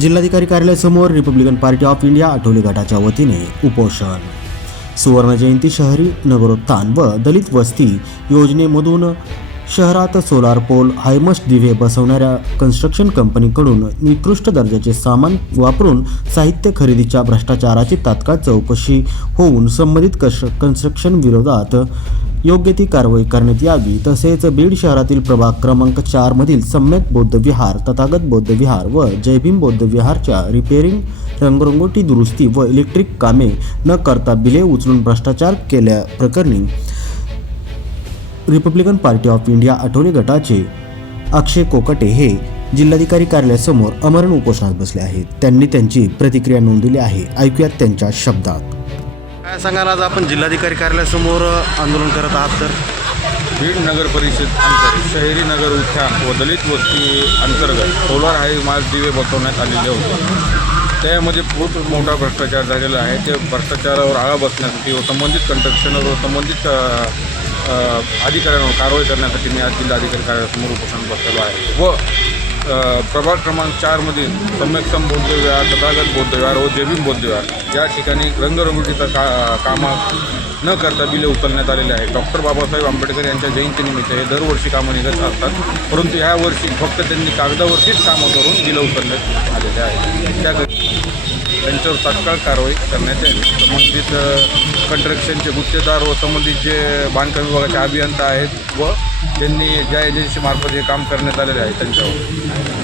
जिल्हाधिकारी कार्यालयासमोर Republican Party of India Athawale गटाच्या वतीने उपोषण. सुवर्ण जयंती शहरी नगरोत्थान व दलित वस्ती योजनेमधून शहरात सोलार पोल हायमस्ट दिवे बसवणाऱ्या कन्स्ट्रक्शन कंपनीकडून निकृष्ट दर्जाचे सामान वापरून साहित्य खरेदीच्या भ्रष्टाचाराची तात्काळ चौकशी होऊन संबंधित कश कन्स्ट्रक्शन विरोधात योग्य ती कारवाई करण्यात यावी. तसेच बीड शहरातील प्रभाग क्रमांक चारमधील सम्यक बौद्ध विहार तथागत बौद्ध विहार व जयभीम बौद्ध विहारच्या रिपेरिंग रंगरंगोटी दुरुस्ती व इलेक्ट्रिक कामे न करता बिले उचलून भ्रष्टाचार केल्याप्रकरणी Republican Party of India Athawale गटाचे अक्षय कोकटे हे जिल्हाधिकारी कार्यालयासमोर अमरण उपोषणात बसले आहेत. त्यांनी त्यांची प्रतिक्रिया नोंदवली आहे. ऐकूयात त्यांच्या शब्दात. काय सांगाल आज आपण जिल्हाधिकारी कार्यालयासमोर आंदोलन करत आहात तर? बीड नगर परिषद अंतर्गत शहरी नगर उद्यान व दलित वस्ती अंतर्गत सोलार हाय मास दिवे बसवण्यात आलेले होते. त्यामध्ये खूप मोठा भ्रष्टाचार झालेला आहे. ते भ्रष्टाचारावर आळा बसण्यासाठी व संबंधित कंट्रक्शनर व संबंधित अ, अ, अधिकाऱ्यांवर कारवाई करण्यासाठी मी आज जिल्हाधिकारी कार्यालयासमोर उपोषण बसलेलो आहे. व प्रभाग क्रमांक चारमधील सम्यक्तम बौद्धविहार तथागत बौद्धविहार व जैविक बौद्धविहार या ठिकाणी रंगरंगोटीचं का कामं न करता बिले उचलण्यात आलेले आहे डॉक्टर बाबासाहेब आंबेडकर यांच्या जयंतीनिमित्त हे दरवर्षी कामं निघत असतात. परंतु ह्या वर्षी फक्त त्यांनी कागदावरतीच कामं करून बिलं उचलण्यात आलेले आहे त्या त्यांच्यावर तात्काळ कारवाई करण्यात यावी. संबंधित कंस्ट्रक्शनचे गुत्तेदार व संबंधित जे बांधकाम विभागाचे अभियंता आहेत व त्यांनी ज्या एजन्सीमार्फत हे काम करण्यात आलेले आहे त्यांच्यावर.